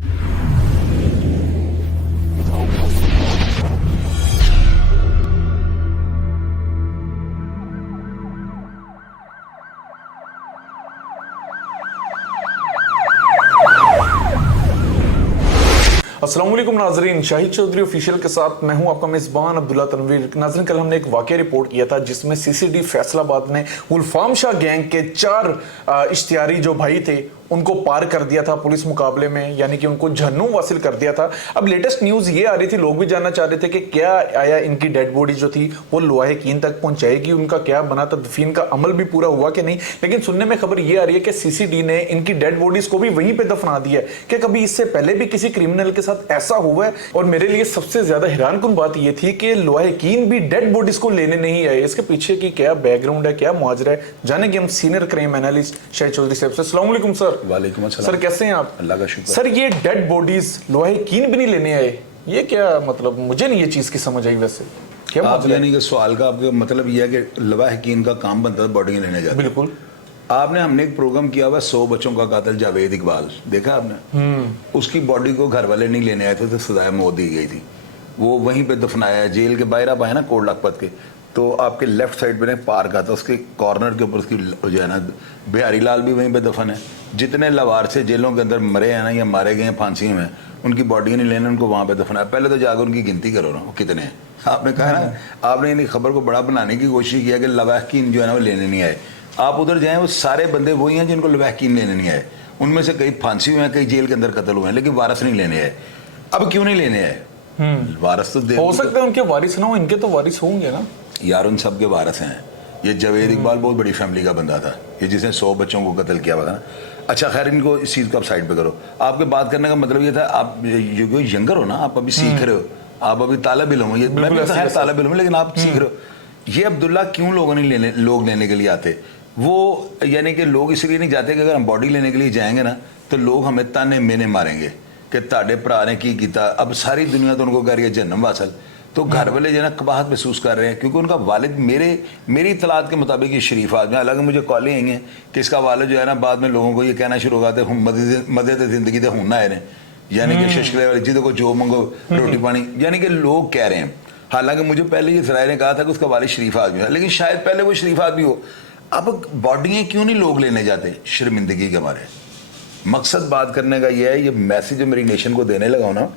अस्सलाम वालेकुम नाजरीन, शाहिद चौधरी ऑफिशियल के साथ मैं हूं आपका मेज़बान अब्दुल्ला तनवीर। नाजरीन, कल हमने एक वाकया रिपोर्ट किया था जिसमें सीसीडी फैसलाबाद ने गुलफाम शाह गैंग के 4 इश्तियारी जो भाई थे उनको पार कर दिया था पुलिस मुकाबले में, यानी कि उनको जहन्नुम हासिल कर दिया था। अब लेटेस्ट न्यूज़ ये आ रही थी, लोग भी जानना चाह रहे थे कि क्या आया इनकी डेड बॉडी जो थी वो लोहा-ए-कीन तक पहुंचाएगी, उनका क्या बना, तदफीन का अमल भी पूरा हुआ कि नहीं। लेकिन सुनने में खबर ये आ रही है कि सीसीडी ने इनकी डेड बॉडीज को भी वहीं पर दफना दिया है। क्या कभी इससे पहले भी किसी क्रिमिनल के साथ ऐसा हुआ है? और मेरे लिए सबसे ज्यादा हैरानकुन बात यह थी कि लोहा-ए-कीन भी डेड बॉडीज को लेने नहीं आए। इसके पीछे की क्या बैकग्राउंड है, क्या मुआजरा है, जानेंगे हम senior crime analyst Shahid Chaudhary साहब से। अस्सलाम वालेकुम सर। वालेकुम अस्सलाम। सर कैसे हैं आप? अल्लाह का शुक्र। सर ये डेड बॉडीज लोहा-ए-कीन भी नहीं लेने आए, ये क्या मतलब? मुझे नहीं ये चीज की समझ आई। वैसे क्या आप यानी कि सवाल का आपका मतलब यह है कि लोहा-ए-कीन का काम बनता है बॉडी लेने जाते? बिल्कुल। आपने हमने एक प्रोग्राम किया हुआ 100 बच्चों का कातिल जावेद इकबाल, देखा आपने? उसकी बॉडी को घर वाले नहीं लेने आए थे तो सजाए मौत दी गई थी। वो वहीं पे दफनाया, जेल के बाहर आप आए ना कोट लखपत के, तो आपके लेफ्ट साइड पे पार्क आता, उसके कॉर्नर के ऊपर उसकी जो है ना बिहारी लाल भी वहीं पे दफन है। जितने लवार से जेलों के अंदर मरे हैं ना या मारे गए हैं फांसी में, उनकी बॉडी नहीं लेने, उनको वहाँ पे दफनाया। पहले तो जाकर उनकी गिनती करो ना वो कितने हैं। आपने कहा ना, आपने इन खबर को बड़ा बनाने की कोशिश किया कि लोहा-ए-कीन जो है ना वो लेने नहीं आए। आप उधर जाएं, वो सारे बंदे वही हैं जिनको लोहा-ए-कीन लेने नहीं आए। उनमें से कई फांसी हुए हैं, कई जेल के अंदर कत्ल हुए हैं, लेकिन वारिस नहीं लेने आए। अब क्यों नहीं लेने आए? वारिस तो हो सकता है उनके वारिस ना हो, इनके तो वारिस होंगे ना यार। उन सब के वारिस हैं। ये जावेद इकबाल बहुत बड़ी फैमिली का बंदा था, ये जिसने 100 बच्चों को कत्ल किया हुआ था ना। अच्छा खैर, इनको इस चीज़ को आप साइड पे करो। आपके बात करने का मतलब ये था, आप यंगर हो ना, आप अभी सीख रहे हो, आप अभी तालिब इल्म हो। ये मैं भी खैर तालिब इल्म हूं, लेकिन आप सीख रहे हो। ये अब्दुल्ला क्यों लोग लेने के लिए आते? वो यानी कि लोग इसलिए नहीं जाते कि अगर हम बॉडी लेने के लिए जाएंगे ना तो लोग हमें ताने मेने मारेंगे कि ताड़े भरा ने की किया। अब सारी दुनिया तो उनको कह रही है जन्नम हासिल, तो घर वाले जो है ना कबाहत महसूस कर रहे हैं, क्योंकि उनका वालिद मेरी इतलात के मुताबिक ये शरीफ आदमी। हालांकि मुझे कॉलें आई हैं कि इसका वालिद जो है ना बाद में लोगों को ये कहना शुरू हो गया मदद जिंदगी तो हूं आए, यानी कि शशकले वाले जिदे को जो मंगो रोटी पानी, यानी कि लोग कह रहे हैं। हालांकि मुझे पहले ये सराय ने कहा था कि उसका वालिद शरीफ आदमी है, लेकिन शायद पहले वो शरीफ आदमी हो। अब बॉडियाँ क्यों नहीं लोग लेने जाते? शर्मिंदगी के बारे। मकसद बात करने का यह है, ये मैसेज जो मेरी नेशन को देने लगा ना,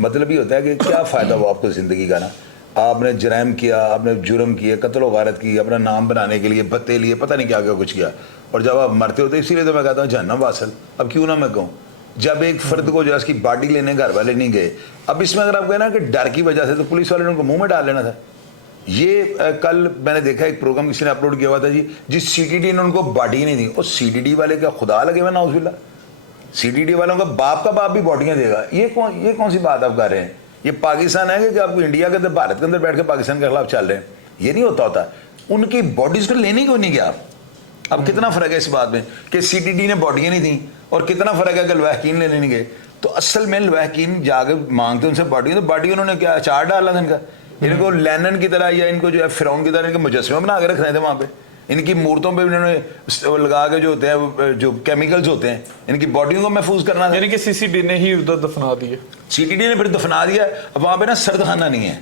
मतलब ये होता है कि क्या फ़ायदा हुआ आपको ज़िंदगी का ना। आपने जराइम किया, आपने जुर्म किए, कत्ल व गारत की, अपना नाम बनाने के लिए भत्ते लिए, पता नहीं क्या क्या कुछ किया, और जब आप मरते होते, इसीलिए तो मैं कहता हूँ जहन्नम हासिल। अब क्यों ना मैं कहूँ, जब एक फ़र्द को जो है उसकी बॉडी लेने घर वाले नहीं गए। अब इसमें अगर आप कहें ना कि डर की वजह से, तो पुलिस वाले ने उनको मुँह में डाल लेना था। ये कल मैंने देखा एक प्रोग्राम किसी ने अपलोड किया हुआ था जी, जिस सीटीडी ने उनको बॉडी नहीं दी। और सीटीडी वाले क्या खुदा लगे हुए नाउज़ुबिल्लाह? सीटीडी वालों का बाप भी बॉडियां देगा? ये कौन सी बात आप कर रहे हैं? ये पाकिस्तान है कि आपको इंडिया के अंदर, भारत के अंदर बैठ के पाकिस्तान के खिलाफ चल रहे हैं? ये नहीं होता। उनकी बॉडीज को लेने क्यों नहीं गया आप? अब कितना फर्क है इस बात में कि सीटीडी ने बॉडियां नहीं दी, और कितना फर्क है कि लोहा-ए-कीन लेने नहीं गए। तो असल में लोहा-ए-कीन जाके मांगते उनसे बॉडी, तो बॉडी उन्होंने क्या अचार डाला था इनका? इनको लेनन की तरह या इनको जो है फिरौन की तरह इनके मुजस्समे बना के रख रहे थे वहाँ पे। इनकी मूर्तों पे इन्होंने लगा के जो होते हैं, जो केमिकल्स होते हैं, इनकी बॉडियों को महफूज करना था। यानी कि सीसीडी ने ही उधर दफना दिए। सीटीडी ने फिर दफना दिया। अब वहाँ पे ना सर्द खाना नहीं है,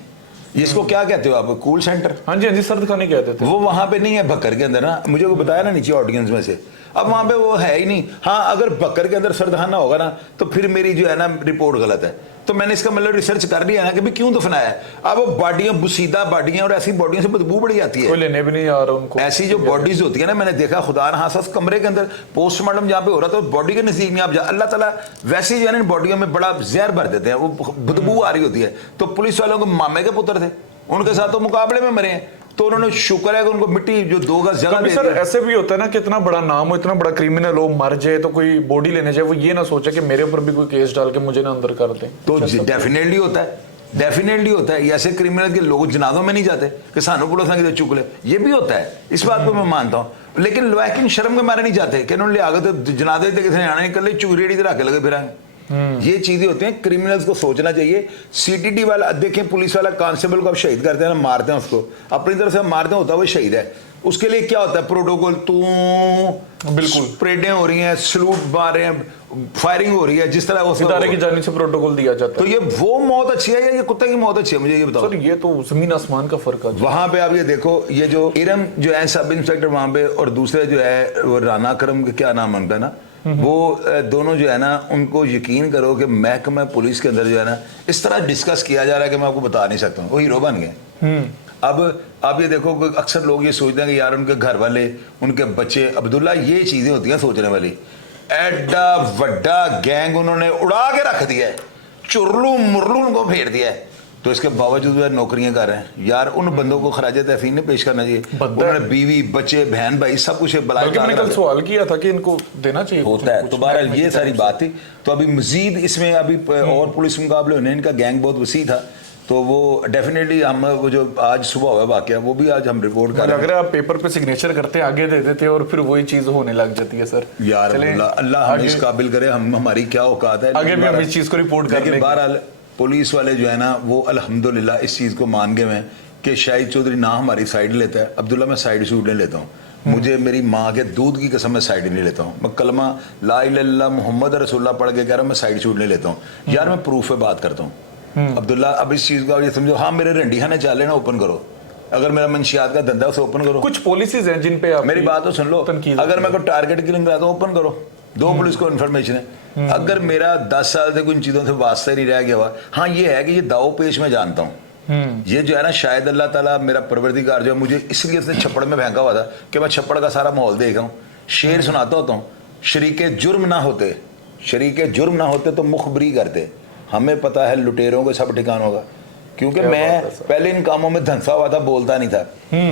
इसको क्या कहते हो आप? Cool centre? हाँ जी, सर्द खाने कहते थे। वो वहाँ पे नहीं है बकर के अंदर ना, मुझे को बताया ना नीचे ऑडियंस में से। अब वहाँ पे वो है ही नहीं। हाँ, अगर बकर के अंदर सर्द खाना होगा ना तो फिर मेरी जो है ना रिपोर्ट गलत है। तो मैंने इसका मतलब रिसर्च कर लिया ना कि भाई क्यों दफनाया है। अब वो बॉडियां बुसीदा बॉडियां, और ऐसी बॉडियों से बदबू बड़ी आती है, कोई लेने भी नहीं आ रहा उनको। ऐसी जो बॉडीज होती है ना, मैंने देखा खुदा ना हासा कमरे के अंदर पोस्टमार्टम जहाँ पे हो रहा था, बॉडी के नजदीक में आप जा, अल्लाह ताला वैसे ही इन बॉडियों में बड़ा जहर भर देते हैं, वो बदबू आ रही होती है। तो पुलिस वालों को मामे के पुत्र थे, उनके साथ तो मुकाबले में मरे हैं, तो उन्होंने शुक्र है कि उनको मिट्टी जो 2 गज जगह दे दी। सर ऐसे भी होता है ना कि इतना बड़ा नाम हो, इतना बड़ा क्रिमिनल हो, मर जाए तो कोई बॉडी लेने जाए, वो ये ना सोचे कि मेरे ऊपर भी कोई केस डाल के मुझे ना अंदर कर दे। तो डेफिनेटली होता है, डेफिनेटली होता है। ऐसे क्रिमिनल के लोग जनाजों में नहीं जाते कि सानू पुलिस आगे चुक ले, ये भी होता है, इस बात को मैं मानता हूँ। लेकिन लोहा-ए-कीन शर्म के मारे नहीं जाते कि उन्होंने आगे तो जनाजे किसी ने आना नहीं, कल चूरेड़ी तरह के लगे फिर। ये चीजें होती हैं, क्रिमिनल्स को सोचना चाहिए। सीटीडी वाला देखें, पुलिस वाला कांस्टेबल को आप शहीद करते हैं ना, मारते हैं उसको, अपनी तरफ से मारते हैं, होता है वो शहीद है। उसके लिए क्या होता है प्रोटोकॉल, तू बिल्कुल परेडें हो रही हैं, सलूट मार रहे हैं, फायरिंग हो रही है, जिस तरह सितारे की जानिब से प्रोटोकॉल दिया जाता तो है। ये वो मौत अच्छी है या ये कुत्ते की मौत अच्छी है, मुझे ये बताओ। सर ये तो जमीन आसमान का फर्क है। वहां पे आप ये देखो, ये जो इरम जो है सब इंस्पेक्टर वहां पे, और दूसरे जो है वो राना करम, क्या नाम है उनका ना, वो दोनों जो है ना, उनको यकीन करो कि महकमा पुलिस के अंदर जो है ना इस तरह डिस्कस किया जा रहा है कि मैं आपको बता नहीं सकता हूँ, वो हीरो बन गए। अब आप ये देखो कि अक्सर लोग ये सोचते हैं कि यार उनके घर वाले, उनके बच्चे, अब्दुल्ला ये चीजें होती हैं सोचने वाली। एडा वड्डा गैंग उन्होंने उड़ा के रख दिया है, चुरलू मुरलू उनको फेर दिया है, तो इसके बावजूद वह नौकरियां कर रहे हैं। यार उन बंदों को खराज तहसीन ने पेश करना चाहिए। उन्होंने बीवी बच्चे बहन भाई सब कुछ बल्कि मैंने कल सवाल किया था कि इनको देना चाहिए होता है। तो बहरहाल ये सारी बात थी। तो अभी मजीद इसमें अभी और पुलिस मुकाबले होने, इनका गैंग बहुत वसी था, तो वो डेफिनेटली हम वो जो आज सुबह हुआ वाकया वो भी आज हम रिपोर्ट कर रहे हैं। लग रहा है आप पेपर पे सिग्नेचर करते हैं, आगे दे देते हैं और फिर वही चीज होने लग जाती है। सर यार अल्लाह हमें इस काबिल करे, हम हमारी क्या औकात है, आगे भी हम इस चीज को रिपोर्ट कर। लेकिन बहरहाल पुलिस वाले जो है ना वो अल्हम्दुलिल्लाह इस चीज को मान गए हैं कि शाहिद चौधरी ना हमारी साइड लेता है। अब्दुल्ला मैं साइड शूट नहीं लेता हूँ, मुझे मेरी माँ के दूध की कसम मैं साइड नहीं लेता हूँ। मैं कलमा ला इलाहा इल्लल्लाह मुहम्मद रसूलुल्लाह पढ़ के कह रहा हूँ, मैं साइड शूट नहीं लेता हूँ। यार मैं प्रूफ पे बात करता हूँ अब्दुल्ला। अब इस चीज का ये समझो, हाँ मेरे रंडी खाने चाले ना ओपन करो, अगर मेरा मंशियात का धंधा उसे ओपन करो। कुछ पॉलिसीज हैं जिन पे आप मेरी बात तो सुन लो, अगर मैं को टारगेट किलिंग कराता हूँ ओपन करो, दो पुलिस को इन्फॉर्मेशन है। अगर मेरा 10 साल से कुछ चीजों से वास्ता ही नहीं रह गया हुआ, हाँ ये है कि ये दाव पेश में जानता हूँ। ये जो है ना शायद अल्लाह ताला मेरा परवरदिगार जो है मुझे इसलिए उसने छप्पड़ में फेंका हुआ था कि मैं छप्पड़ का सारा माहौल देख रहा हूँ। शेर सुनाता होता हूँ, शरीके जुर्म ना होते, शरीके जुर्म ना होते तो मुखबरी करते। हमें पता है लुटेरों को सब ठिकाना होगा, क्योंकि मैं पहले इन कामों में धंसा हुआ था, बोलता नहीं था।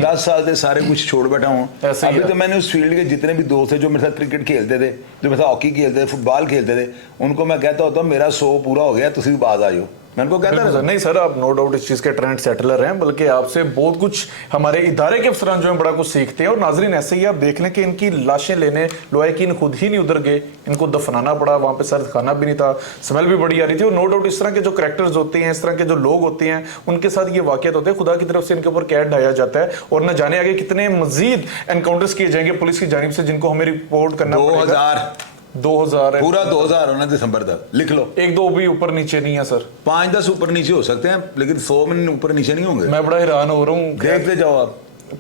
10 साल से सारे कुछ छोड़ बैठा हूँ। अभी तो मैंने उस फील्ड के जितने भी दोस्त थे जो मेरे साथ क्रिकेट खेलते थे, जो मेरे साथ हॉकी खेलते थे, फुटबॉल खेलते थे, उनको मैं कहता होता हूँ मेरा 100 पूरा हो गया, तुम भी बाज आ जाओ। मैं उनको कहता था नहीं सर, आप नो डाउट इस चीज के ट्रेंड सेटलर हैं, बल्कि आपसे बहुत कुछ हमारे इदारे के अफसरान जो है बड़ा कुछ सीखते हैं। और नाजरीन ऐसे ही आप देख लें कि इनकी लाशें लेने लोहाकीन खुद ही नहीं उधर गए, इनको दफनाना पड़ा, वहां पे सर्द खाना भी नहीं था, स्मेल भी बड़ी आ रही थी। और नो डाउट इस तरह के जो कैरेक्टर्स होते हैं, इस तरह के जो लोग होते हैं, उनके साथ ये वाकयात होते हैं। खुदा की तरफ से इनके ऊपर कैद ढाया जाता है और न जाने आगे कितने मजीद एनकाउंटर्स किए जाएंगे पुलिस की जानिब से, जिनको हमें रिपोर्ट करना पड़ेगा। 2000 पूरा 2000 होना दिसंबर तक, लिख लो। 1-2 भी ऊपर नीचे नहीं है सर, 5-10 ऊपर नीचे हो सकते हैं, लेकिन 100 में ऊपर नीचे नहीं होंगे। मैं बड़ा हैरान हो रहा हूँ। देखते जाओ आप,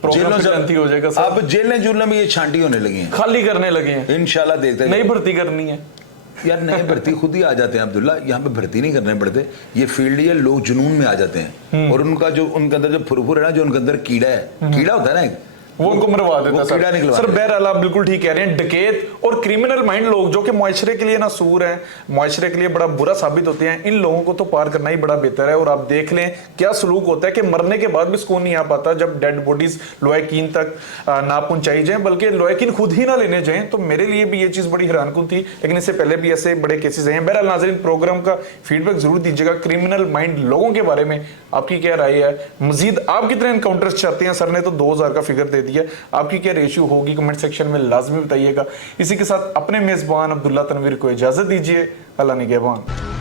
जेलों से हो जाएगा सर। अब जेलें जुलने में ये छांटी होने लगी हैं, खाली करने लगे हैं। इंशाल्लाह देखते नई भर्ती करनी है यार, नए भर्ती खुद ही आ जाते हैं अब्दुल्ला, यहाँ पे भर्ती नहीं करने पड़ते। ये फील्ड ये लोग जुनून में आ जाते हैं, और उनका जो उनके अंदर जो फुरफुर है ना, जो उनके अंदर कीड़ा है, कीड़ा होता है ना एक, वो उनको मरवा देता है सर। बहरहाल आप बिल्कुल ठीक कह रहे हैं। डकैत और क्रिमिनल माइंड लोग जो कि मुआशरे के लिए नासूर हैं, मुआशरे के लिए बड़ा बुरा साबित होते हैं, इन लोगों को तो पार करना ही बड़ा बेहतर है। और आप देख लें क्या सलूक होता है कि मरने के बाद भी सुकून नहीं आ पाता जब डेड बॉडीज लोहाकीन तक ना पहुंचाई जाए, बल्कि लोहाकीन खुद ही ना लेने जाएं। तो मेरे लिए भी ये चीज बड़ी हैरानकुन थी, लेकिन इससे पहले भी ऐसे बड़े केसेस हैं। बहरहाल नाज़रीन, प्रोग्राम का फीडबैक जरूर दीजिएगा। क्रिमिनल माइंड लोगों के बारे में आपकी क्या राय है? मजीद आप कितने एनकाउंटर्स चाहते हैं? सर ने तो 2000 का फिगर दे दिया, आपकी क्या रेशियो होगी कमेंट सेक्शन में लाजमी बताइएगा। इसी के साथ अपने मेजबान अब्दुल्ला तनवीर को इजाजत दीजिए। अल्लाह निगहबान।